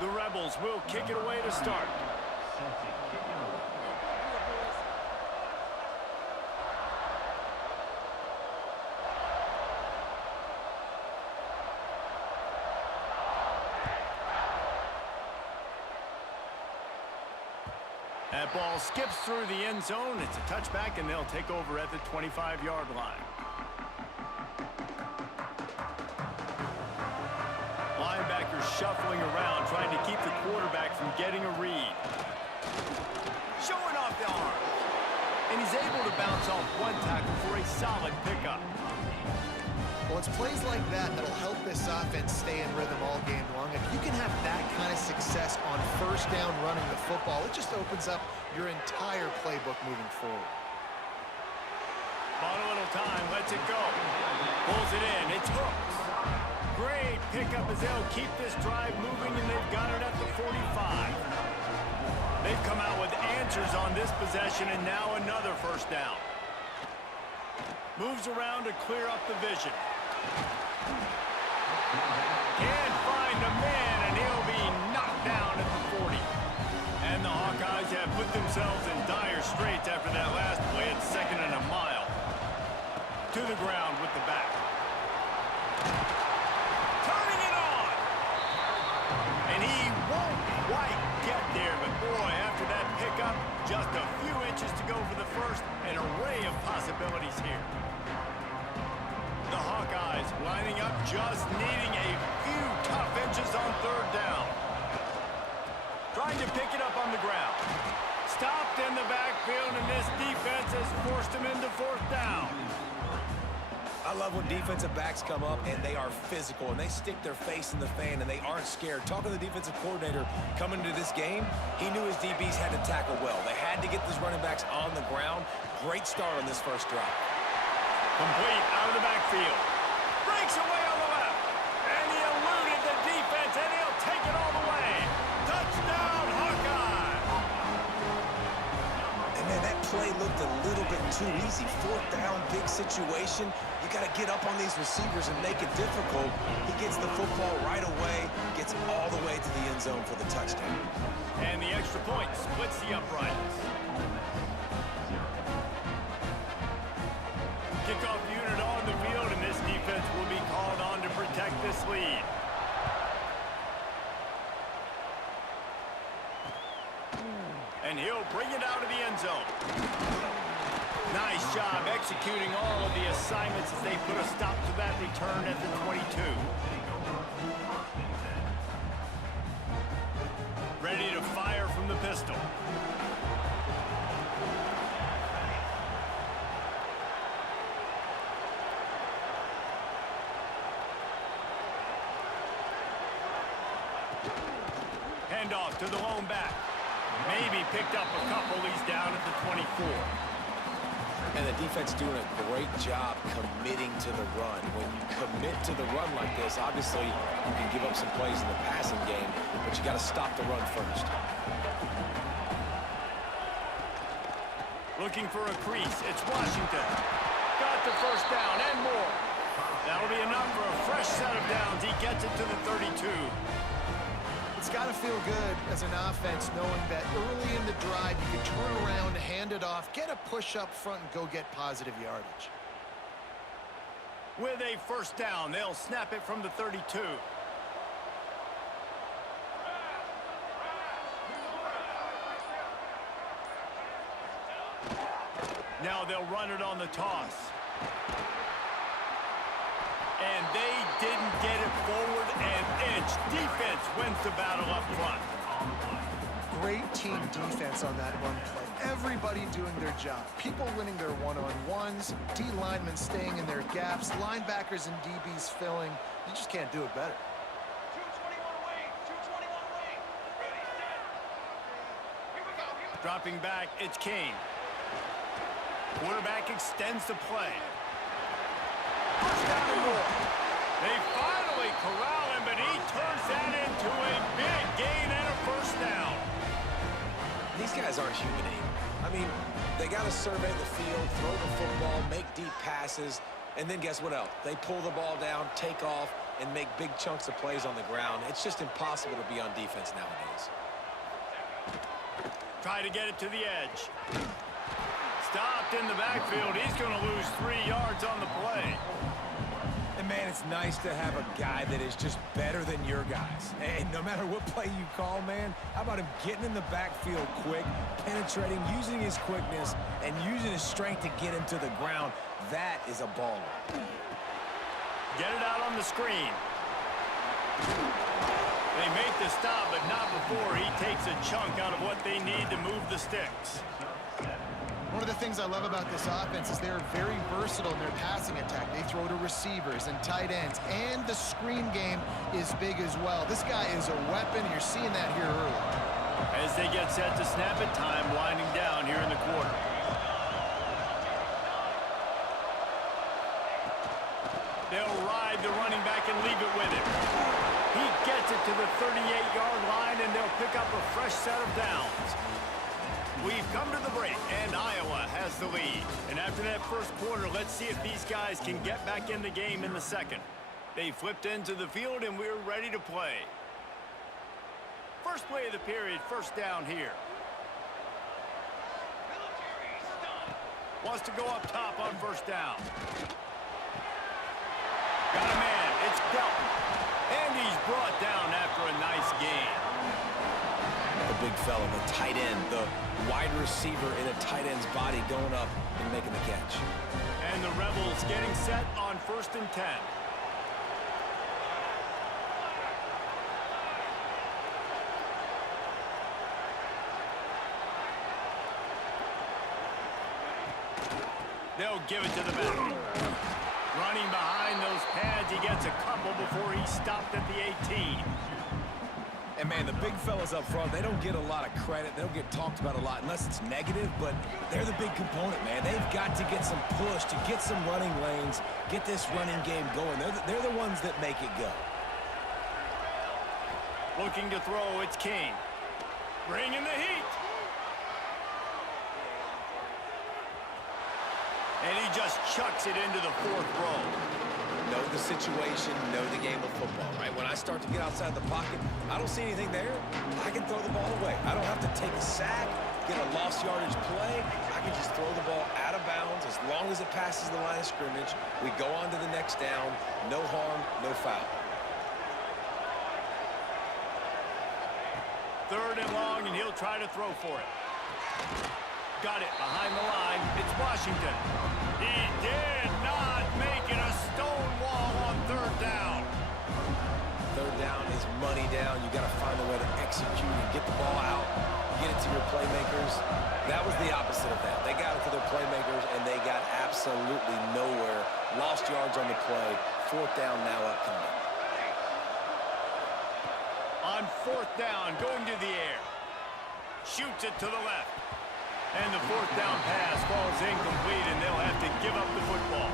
The Rebels will kick it away to start. That ball skips through the end zone. It's a touchback, and they'll take over at the 25-yard line. Linebackers shuffling around, trying to keep the quarterback from getting a read. Showing off the arm. And he's able to bounce off one tackle for a solid pickup. Well, it's plays like that that'll help this offense stay in rhythm all game long. If you can have that kind of success on first down running the football, it just opens up your entire playbook moving forward. Bought a little time, lets it go. Pulls it in, it's hooked. Great pickup as they'll keep this drive moving, and they've got it at the 45. They've come out with answers on this possession, and now another first down. Moves around to clear up the vision. Can't find a man, and he'll be knocked down at the 40. And the Hawkeyes have put themselves in dire straits after that last play at 2nd and a mile. To the ground with the back. Turning it on! And he won't quite get there, but boy, after that pickup, just a few inches to go for the first. An array of possibilities here. The Hawkeyes lining up, just needing a few tough inches on 3rd down. Trying to pick it up on the ground. Stopped in the backfield, and this defense has forced him into 4th down. I love when defensive backs come up and they are physical and they stick their face in the fan and they aren't scared. Talking to the defensive coordinator coming into this game, he knew his DBs had to tackle well. They had to get these running backs on the ground. Great start on this first drive. Complete out of the backfield. Breaks away on the left. And he eluded the defense, and he'll take it all the way. Touchdown, Hawkeye! And man, that play looked a little bit too easy. 4th down, big situation. You got to get up on these receivers and make it difficult. He gets the football right away, gets all the way to the end zone for the touchdown. And the extra point splits the uprights. Kickoff unit on the field, and this defense will be called on to protect this lead. And he'll bring it out of the end zone. Nice job executing all of the assignments as they put a stop to that return at the 22. Ready to fire from the pistol. Handoff to the lone back. Maybe picked up a couple. He's down at the 24. And the defense doing a great job committing to the run. When you commit to the run like this, obviously you can give up some plays in the passing game, but you got to stop the run first. Looking for a crease. It's Washington. Got the first down and more. That'll be enough for a fresh set of downs. He gets it to the 32. It's got to feel good as an offense knowing that early in the drive you can turn around, hand it off, get a push up front, and go get positive yardage. With a first down, they'll snap it from the 32. Now they'll run it on the toss. And they didn't get it forward an inch. Defense wins the battle up front. Great team defense on that run play. Everybody doing their job. People winning their one-on-ones, D linemen staying in their gaps, linebackers and DBs filling. You just can't do it better. 221 wing, 221 wing. Ready, set. Here we go. Dropping back, it's Kane. Quarterback extends the play. First down and more. They finally corral him, but he turns that into a big gain and a first down. These guys aren't human anymore. I mean, they got to survey the field, throw the football, make deep passes, and then guess what else? They pull the ball down, take off, and make big chunks of plays on the ground. It's just impossible to be on defense nowadays. Try to get it to the edge. Stopped in the backfield. He's going to lose 3 yards on the play. And, man, it's nice to have a guy that is just better than your guys. And no matter what play you call, man, how about him getting in the backfield quick, penetrating, using his quickness, and using his strength to get him to the ground. That is a baller. Get it out on the screen. They make the stop, but not before he takes a chunk out of what they need to move the sticks. One of the things I love about this offense is they're very versatile in their passing attack. They throw to receivers and tight ends, and the screen game is big as well. This guy is a weapon, and you're seeing that here early. As they get set to snap it, time winding down here in the quarter. They'll ride the running back and leave it with him. He gets it to the 38-yard line, and they'll pick up a fresh set of downs. We've come to the break, and Iowa has the lead. And after that first quarter, let's see if these guys can get back in the game in the second. They flipped into the field, and we're ready to play. First play of the period, first down here. Wants to go up top on first down. Got a man. It's Delton. And he's brought down after a nice gain. The big fella, the tight end, the wide receiver in a tight end's body going up and making the catch. And the Rebels getting set on 1st and 10. They'll give it to the back. Running behind those pads, he gets a couple before he stopped at the 18. And, man, the big fellas up front, they don't get a lot of credit. They don't get talked about a lot unless it's negative, but they're the big component, man. They've got to get some push, to get some running lanes, get this running game going. They're the ones that make it go. Looking to throw, it's King. Bringing the heat. And he just chucks it into the 4th row. Know the situation, know the game of football, right? When I start to get outside the pocket, I don't see anything there. I can throw the ball away. I don't have to take a sack, get a lost yardage play. I can just throw the ball out of bounds as long as it passes the line of scrimmage. We go on to the next down. No harm, no foul. 3rd and long, and he'll try to throw for it. Got it behind the line. It's Washington. He did not make it a stone wall on 3rd down. 3rd down is money down. You got to find a way to execute and get the ball out, get it to your playmakers. That was the opposite of that. They got it to their playmakers, and they got absolutely nowhere. Lost yards on the play. 4th down now upcoming. On 4th down, going to the air. Shoots it to the left. And the 4th down pass falls incomplete, and they'll have to give up the football.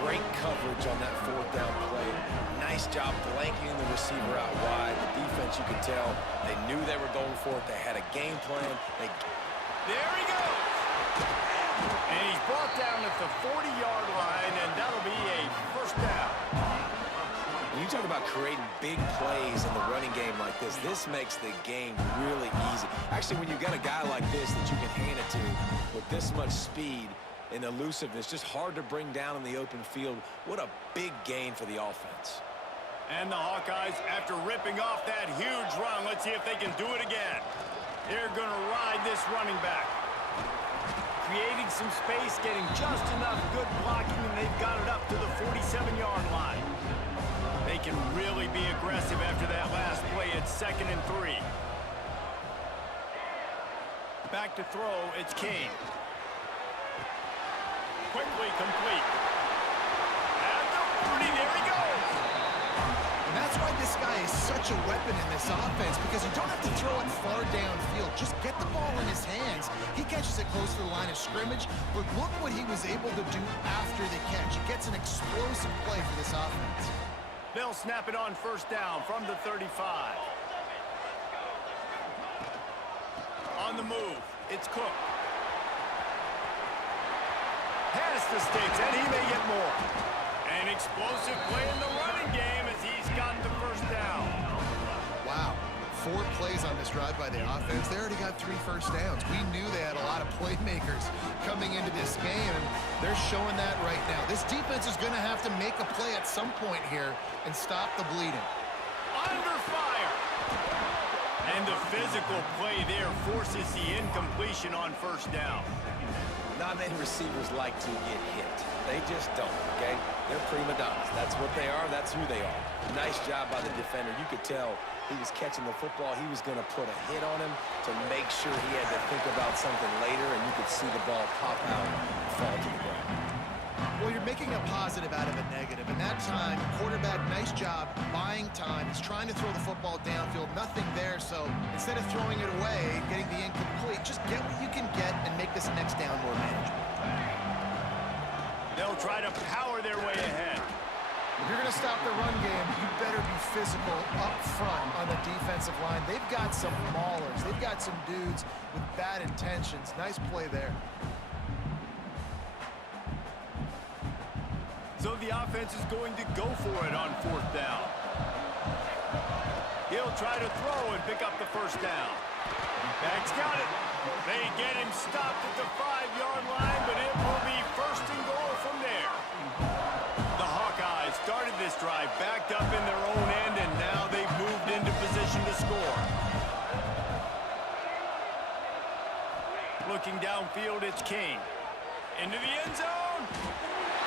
Great coverage on that 4th down play. Nice job blanketing the receiver out wide. The defense, you could tell, they knew they were going for it. They had a game plan. There he goes. And he's brought down at the 40-yard line, and that'll be a 1st down. When you talk about creating big plays in the running game like this makes the game really easy. Actually, when you got a guy like this that you can hand it to with this much speed and elusiveness, just hard to bring down in the open field, what a big gain for the offense. And the Hawkeyes, after ripping off that huge run, let's see if they can do it again. They're going to ride this running back. Creating some space, getting just enough good blocking, and they've got it up to the 47-yard line. They can really be aggressive after that last play. It's 2nd and 3. Back to throw, it's King. Quickly complete. At the 40, there he goes. And that's why this guy is such a weapon in this offense, because you don't have to throw it far downfield. Just get the ball in his hands. He catches it close to the line of scrimmage, but look what he was able to do after the catch. He gets an explosive play for this offense. They'll snap it on 1st down from the 35. On the move, it's Cook. Has the sticks, and he may get more. An explosive play in the running game, down. Wow. 4 plays on this drive by the offense. They already got 3 first downs. We knew they had a lot of playmakers coming into this game, and they're showing that right now. This defense is going to have to make a play at some point here and stop the bleeding. Under fire. And the physical play there forces the incompletion on first down. Not many receivers like to get hit. They just don't, okay? They're prima donnas. That's what they are. That's who they are. Nice job by the defender. You could tell he was catching the football. He was going to put a hit on him to make sure he had to think about something later, and you could see the ball pop out and fall to the ground. Well, you're making a positive out of a negative. And that time, quarterback, nice job, buying time. He's trying to throw the football downfield. Nothing there, so instead of throwing it away, getting the incomplete, just get what you can get and make this next down more manageable. They'll try to power their way ahead. If you're going to stop the run game, you better be physical up front on the defensive line. They've got some maulers. They've got some dudes with bad intentions. Nice play there. So the offense is going to go for it on 4th down. He'll try to throw and pick up the first down. Back's got it. They get him stopped at the 5-yard line, but it will be 1st and goal from there. The Hawkeyes started this drive backed up in their own end, and now they've moved into position to score. Looking downfield, it's King. Into the end zone.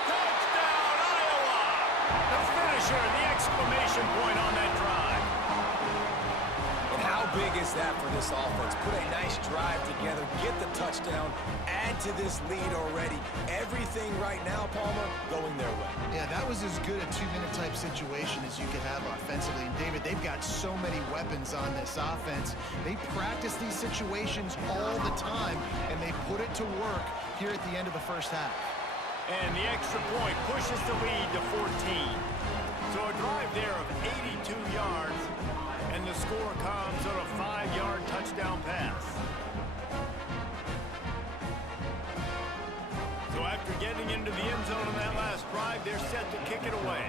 Touchdown, Iowa! The finisher, the exclamation point on that drive. And how big is that for this offense? Put a nice drive together, get the touchdown, add to this lead already. Everything right now, Palmer, going their way. Yeah, that was as good a 2-minute type situation as you could have offensively. And David, they've got so many weapons on this offense. They practice these situations all the time, and they put it to work here at the end of the first half. And the extra point pushes the lead to 14. So a drive there of 82 yards, and the score comes on a 5-yard touchdown pass. So after getting into the end zone on that last drive, they're set to kick it away.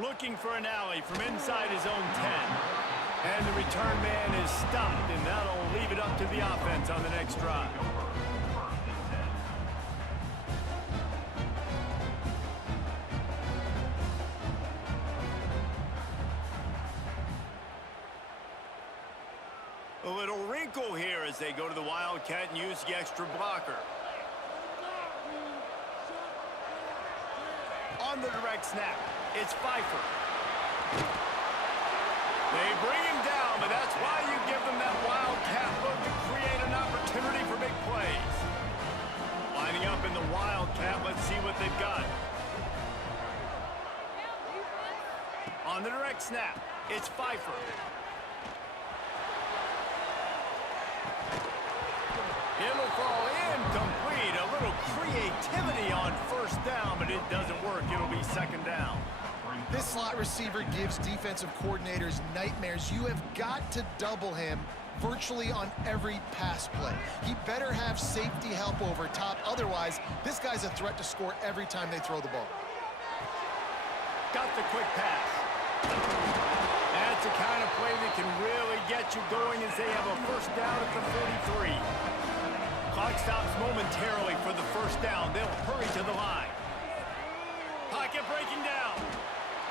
Looking for an alley from inside his own 10. And the return man is stopped, and that'll leave it up to the offense on the next drive. A little wrinkle here as they go to the Wildcat and use the extra blocker. On the direct snap, it's Pfeiffer. They bring him down, but that's why you give them that Wildcat look to create an opportunity for big plays. Lining up in the Wildcat, let's see what they've got. On the direct snap, it's Pfeiffer. It'll fall incomplete. A little creativity on 1st down, but it doesn't work. It'll be 2nd down. This slot receiver gives defensive coordinators nightmares. You have got to double him virtually on every pass play. He better have safety help over top. Otherwise, this guy's a threat to score every time they throw the ball. Got the quick pass. That's the kind of play that can really get you going as they have a 1st down at the 43. Clock stops momentarily for the 1st down. They'll hurry to the line. Pocket breaking down.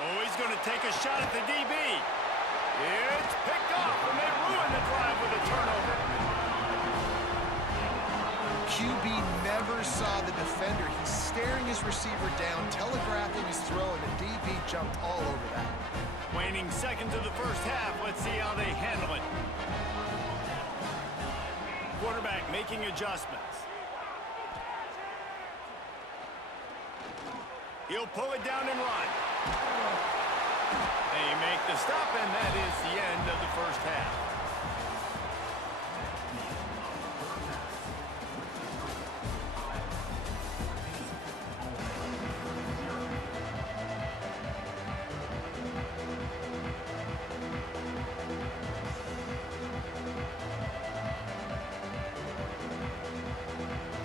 Oh, he's going to take a shot at the DB. It's picked off, and they ruin the drive with a turnover. QB never saw the defender. He's staring his receiver down, telegraphing his throw, and the DB jumped all over that. Waning seconds of the 1st half. Let's see how they handle it. Quarterback making adjustments. He'll pull it down and run. They make the stop, and that is the end of the 1st half.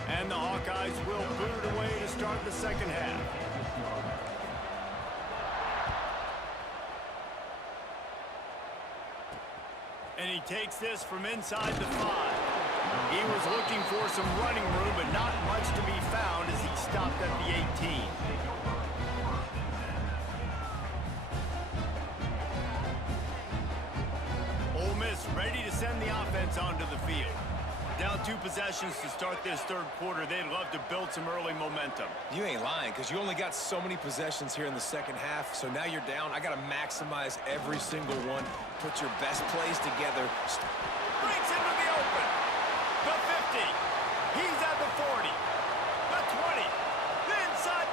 And the Hawkeyes will boot it away to start the 2nd half. he takes this from inside the 5. He was looking for some running room, but not much to be found as he stopped at the 18. Ole Miss ready to send the offense onto the field. Down 2 possessions to start this third quarter. They'd love to build some early momentum. You ain't lying, because you only got so many possessions here in the second half, so now you're down. I got to maximize every single one. Put your best plays together. Breaks into the open. The 50. He's at the 40. The 20. The inside.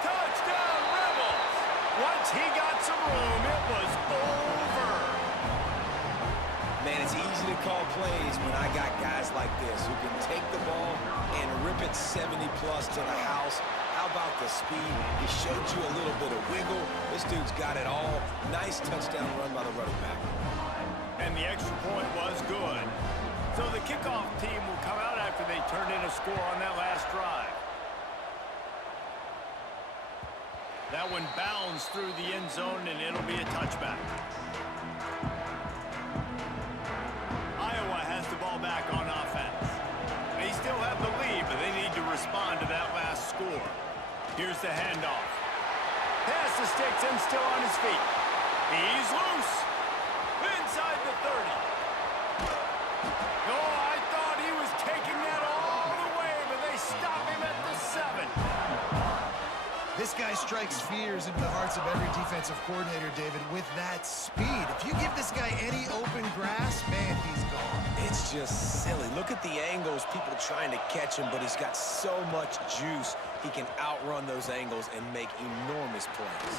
Touchdown, Rebels. Once he got some room, it was over. Man, it's easy to call plays when I got guys like this who can take the ball and rip it 70-plus to the house. How about the speed? He showed you a little bit of wiggle. This dude's got it all. Nice touchdown run by the running back. And the extra point was good. So the kickoff team will come out after they turn in a score on that last drive. That one bounds through the end zone, and it'll be a touchback. Iowa has the ball back on offense. They still have the lead, but they need to respond to that last score. Here's the handoff. Pass the sticks and still on his feet. He's loose. Inside the 30. Oh, I thought he was taking that all the way, but they stop him at the 7. This guy strikes fears into the hearts of every defensive coordinator, David, with that speed. If you give this guy any open grass, man, he's gone. It's just silly. Look at the angles, people trying to catch him, but he's got so much juice. He can outrun those angles and make enormous plays.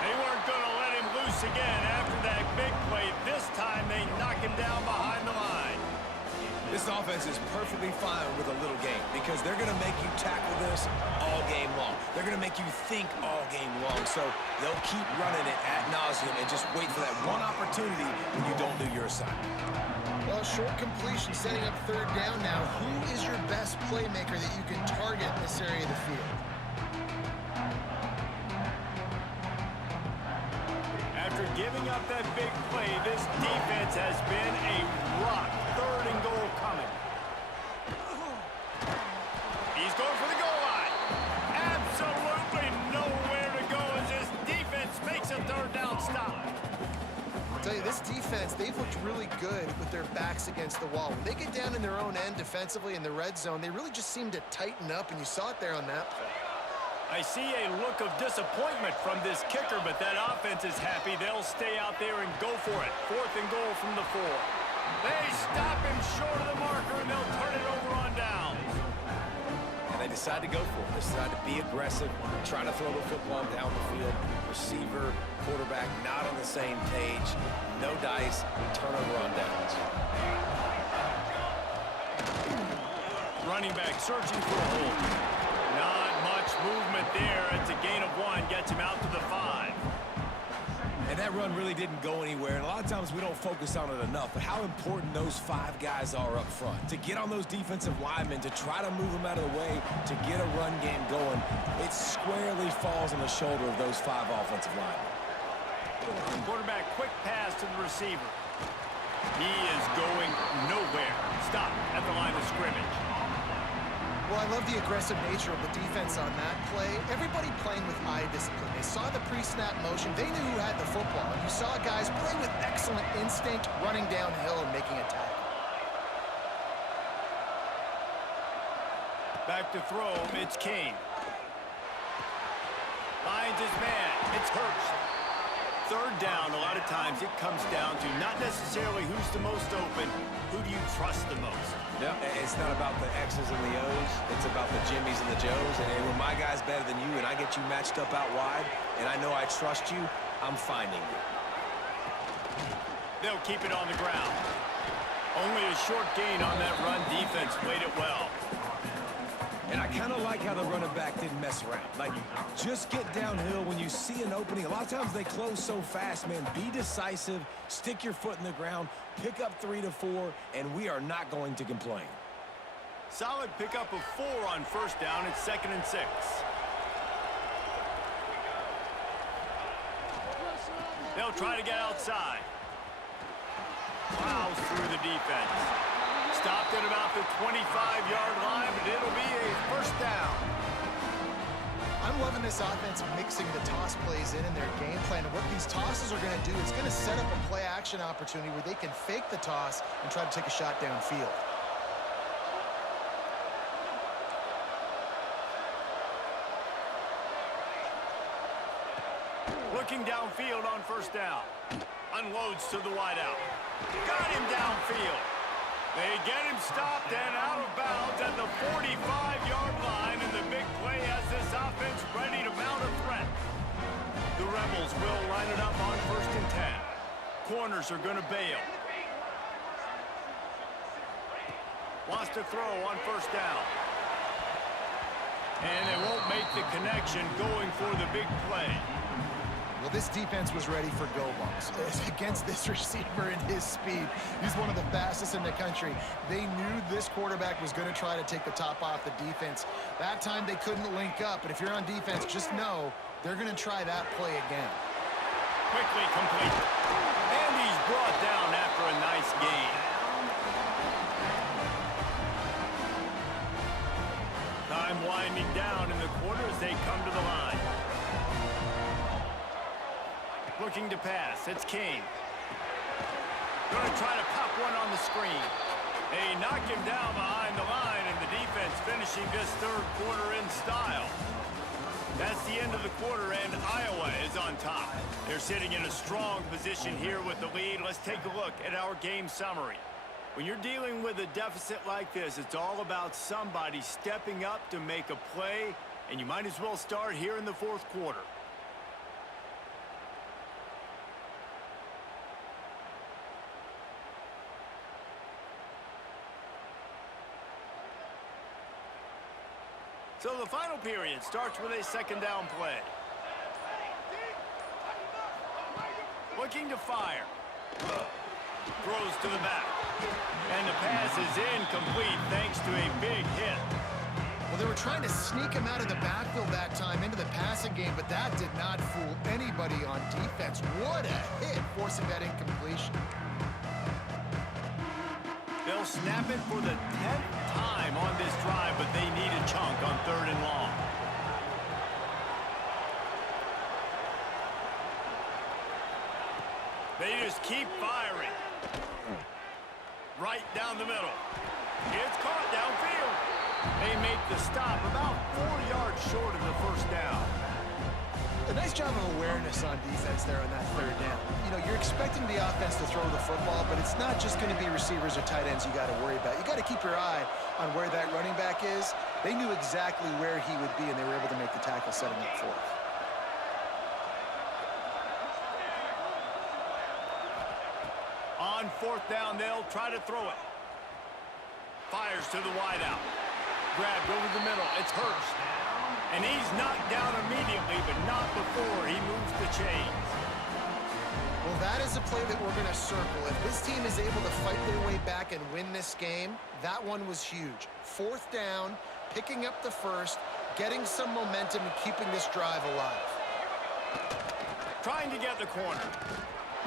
They weren't going to let him loose again after that big play. This time they knock him down behind the line. This offense is perfectly fine with a little game because they're going to make you tackle this all game long. They're going to make you think all game long. So they'll keep running it ad nauseum and just wait for that one opportunity when you don't do your assignment. Well, short completion setting up third down now. Who is your best playmaker that you can target in this area of the field? After giving up that big play, this defense has been a rock. Third and goal coming. He's going for the goal line. Absolutely nowhere to go as this defense makes a third down stop. I'll tell you, this defense, they've looked really good with their backs against the wall. When they get down in their own end defensively in the red zone, they really just seem to tighten up, and you saw it there on that play. I see a look of disappointment from this kicker, but that offense is happy. They'll stay out there and go for it. Fourth and goal from the 4. They stop him short of the marker, and they'll turn it over on downs. And they decide to go for it. They decide to be aggressive, try to throw the football down the field. Receiver, quarterback not on the same page. No dice, turnover on downs. Running back searching for a hole. Not much movement there. It's a gain of 1, gets him out to the 5. And that run really didn't go anywhere. And a lot of times we don't focus on it enough, but how important those 5 guys are up front. To get on those defensive linemen, to try to move them out of the way, to get a run game going, it squarely falls on the shoulder of those 5 offensive linemen. Quarterback, quick pass to the receiver. He is going nowhere. Stop at the line of scrimmage. Well, I love the aggressive nature of the defense on that play. Everybody playing with eye discipline. They saw the pre-snap motion. They knew who had the football. And you saw guys play with excellent instinct, running downhill and making a tackle. Back to throw, it's Kane. Finds his man, it's Hurst. Third down, a lot of times it comes down to not necessarily who's the most open, who do you trust the most? Yeah, it's not about the X's and the O's. It's about the Jimmies and the Joes. And when my guy's better than you and I get you matched up out wide and I know I trust you, I'm finding you. They'll keep it on the ground. Only a short gain on that run. Defense played it well. And I kind of like how the running back didn't mess around. Like, just get downhill when you see an opening. A lot of times they close so fast, man. Be decisive, stick your foot in the ground, pick up 3 to 4, and we are not going to complain. Solid pickup of 4 on first down. It's 2nd and 6. They'll try to get outside. plows through the defense. Stopped at about the 25-yard line, but it'll be a first down. I'm loving this offense mixing the toss plays in their game plan. And what these tosses are going to do, it's going to set up a play-action opportunity where they can fake the toss and try to take a shot downfield. Looking downfield on first down. Unloads to the wideout. Got him downfield. They get him stopped and out of bounds at the 45-yard line, and the big play has this offense ready to mount a threat. The Rebels will line it up on 1st and 10. Corners are going to bail. Wants to throw on first down. And they won't make the connection going for the big play. Well, this defense was ready for go balls against this receiver and his speed. He's one of the fastest in the country. They knew this quarterback was going to try to take the top off the defense. That time they couldn't link up, but if you're on defense, just know they're going to try that play again. Quickly complete. And he's brought down after a nice gain. Time winding down in the quarter as they come to the line. Looking to pass. It's King. Going to try to pop one on the screen. They knock him down behind the line, and the defense finishing this third quarter in style. That's the end of the quarter, and Iowa is on top. They're sitting in a strong position here with the lead. Let's take a look at our game summary. When you're dealing with a deficit like this, it's all about somebody stepping up to make a play, and you might as well start here in the fourth quarter. So the final period starts with a second down play. Looking to fire. Throws to the back. And the pass is incomplete thanks to a big hit. Well, they were trying to sneak him out of the backfield that time into the passing game, but that did not fool anybody on defense. What a hit, forcing that incompletion. They'll snap it for the 10th time on this drive, but they need a chunk on 3rd and long. They just keep firing. Right down the middle. It's caught downfield. They make the stop about 4 yards short of the first down. A nice job of awareness on defense there on that 3rd down. You know, you're expecting the offense to throw the football, but it's not just going to be receivers or tight ends you got to worry about. You got to keep your eye on where that running back is. They knew exactly where he would be, and they were able to make the tackle setting up for it. On 4th down, they'll try to throw it. Fires to the wideout. Grabbed over the middle. It's Hurst. And he's knocked down immediately, but not before he moves the chains. Well, that is a play that we're going to circle. If this team is able to fight their way back and win this game, that one was huge. 4th down, picking up the first, getting some momentum and keeping this drive alive. Trying to get the corner.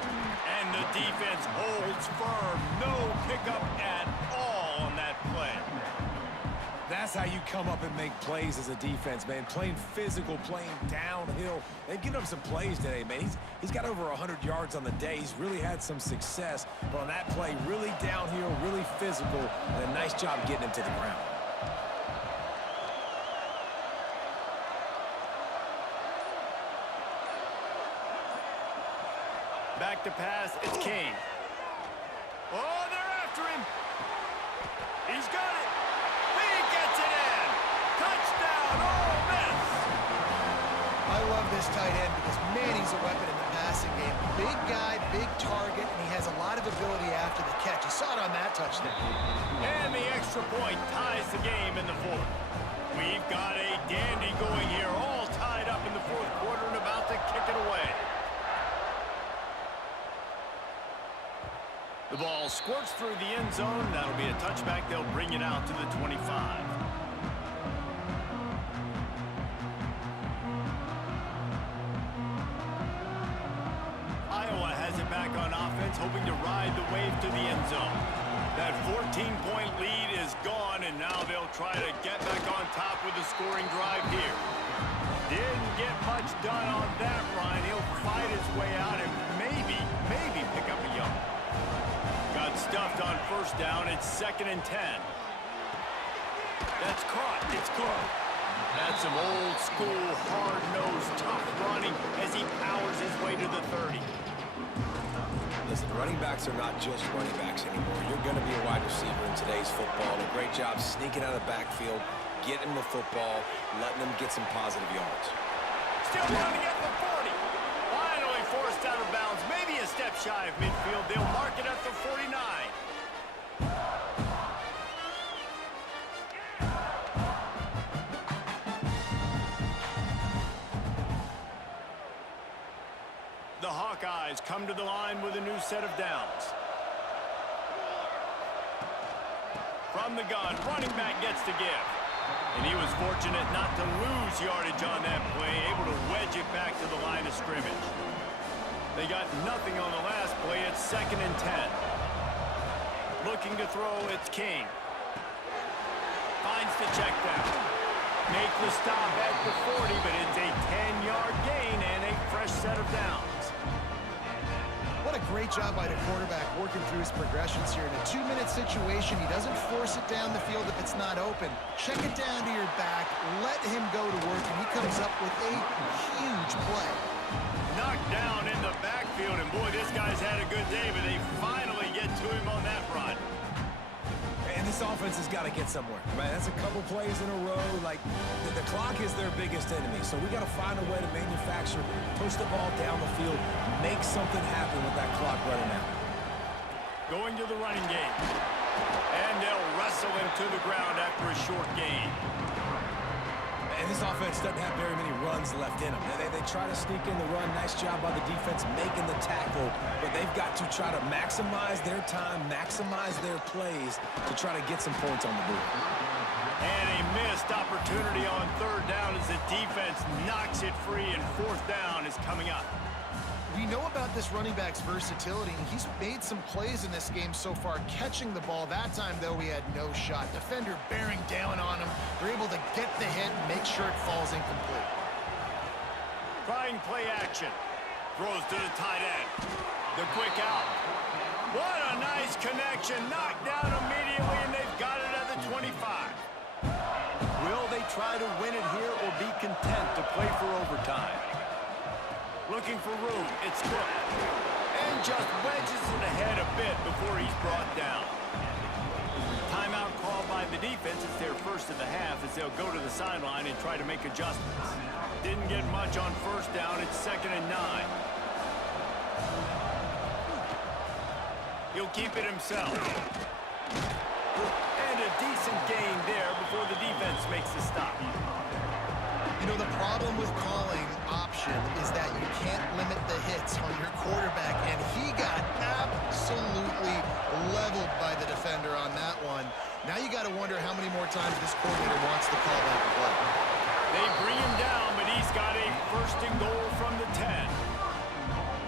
And the defense holds firm. No pickup at all on that play. That's how you come up and make plays as a defense, man. Playing physical, playing downhill. They've given him some plays today, man. He's got over 100 yards on the day. He's really had some success. But on that play, really downhill, really physical, and a nice job getting him to the ground. Back to pass, it's King. Oh, they're after him. He's got it. He gets it in. Touchdown, Ole Miss. I love this tight end because, man, he's a weapon in the passing game. Big guy, big target, and he has a lot of ability after the catch. You saw it on that touchdown. And the extra point ties the game in the 4th. We've got a dandy going here, all tied up in the 4th quarter and about to kick it away. The ball squirts through the end zone. That'll be a touchback. They'll bring it out to the 25. Iowa has it back on offense, hoping to ride the wave to the end zone. That 14-point lead is gone, and now they'll try to get back on top with a scoring drive here. Didn't get much done on that run. He'll fight his way out and maybe pick up a yard. Got stuffed on first down. It's 2nd and 10. That's caught. It's good. That's some old school, hard-nosed, tough running as he powers his way to the 30. Listen, running backs are not just running backs anymore. You're going to be a wide receiver in today's football. And a great job sneaking out of the backfield, getting him the football, letting them get some positive yards. Still running at the 40. Finally forced out of bounds. Maybe a step shy of midfield. They'll mark it at the 49. The Hawkeyes come to the line with a new set of downs. From the gun, running back gets to give. And he was fortunate not to lose yardage on that play, able to wedge it back to the line of scrimmage. They got nothing on the last play. It's 2nd and 10. Looking to throw, it's King. Finds the check down. Make the stop at the 40, but it's a 10-yard gain and a fresh set of downs. What a great job by the quarterback working through his progressions here. In a 2-minute situation, he doesn't force it down the field if it's not open. Check it down to your back, let him go to work, and he comes up with a huge play. Knocked down in the backfield, and boy, this guy's had a good day, but they finally get to him on that run. And this offense has got to get somewhere, right? That's a couple plays in a row. Like, the clock is their biggest enemy, so we got to find a way to manufacture, push the ball down the field, make something happen with that clock running out. Going to the running game. And they'll wrestle him to the ground after a short gain. And this offense doesn't have very many runs left in them. They try to sneak in the run. Nice job by the defense making the tackle. But they've got to try to maximize their time, maximize their plays to try to get some points on the board. And a missed opportunity on 3rd down as the defense knocks it free, and 4th down is coming up. We know about this running back's versatility, and he's made some plays in this game so far, catching the ball. That time, though, he had no shot. Defender bearing down on him. They're able to get the hit and make sure it falls incomplete. Trying play action. Throws to the tight end. The quick out. What a nice connection. Knocked down immediately, and they've got it at the 25. Will they try to win it here or be content to play for overtime? Looking for room. It's Cook. And just wedges it ahead a bit before he's brought down. Timeout called by the defense. It's their first of the half as they'll go to the sideline and try to make adjustments. Didn't get much on 1st down. It's 2nd and 9. He'll keep it himself. And a decent gain there before the defense makes the stop. You know, the problem with calling option is that you can't limit the hits on your quarterback, and he got absolutely leveled by the defender on that one. Now you got to wonder how many more times this coordinator wants to call that play. They bring him down, but he's got a 1st and goal from the 10.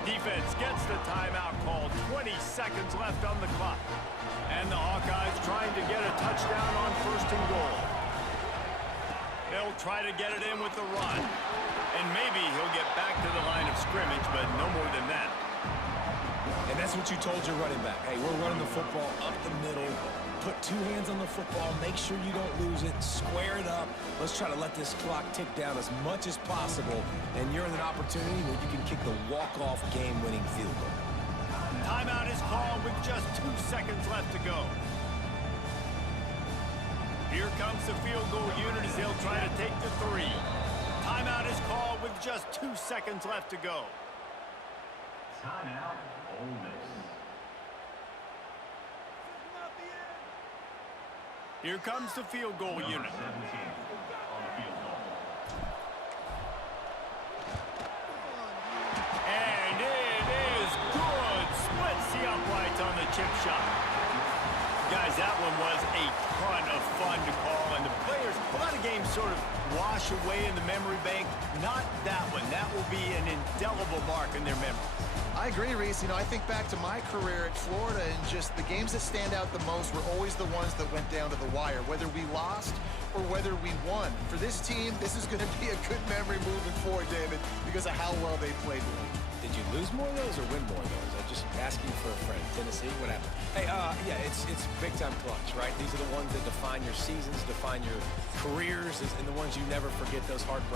Defense gets the timeout call. 20 seconds left on the clock. And the Hawkeyes trying to get a touchdown on 1st and goal. They'll try to get it in with the run. And maybe he'll get back to the line of scrimmage, but no more than that. And that's what you told your running back. Hey, we're running the football up the middle. Put 2 hands on the football. Make sure you don't lose it. Square it up. Let's try to let this clock tick down as much as possible. And you're in an opportunity where you can kick the walk-off game-winning field goal. Timeout is called with just 2 seconds left to go. Here comes the field goal unit as they'll try to take the 3. Timeout is called with just 2 seconds left to go. Timeout, Ole Miss. Here comes the field goal unit. 17 on the field goal. And it is good. Splits the uprights on the chip shot. Guys, that one was a ton of fun to call, and the players, a lot of games sort of wash away in the memory bank. Not that one. That will be an indelible mark in their memory. I agree, Reese. You know, I think back to my career at Florida, and just the games that stand out the most were always the ones that went down to the wire, whether we lost or whether we won. For this team, this is going to be a good memory moving forward, David, because of how well they played today. Did you lose more of those or win more of those? I'm just asking for a friend. Tennessee, what happened? Hey, yeah, it's big-time clutch, right? These are the ones that define your seasons, define your careers, and the ones you never forget, those heartbreaks.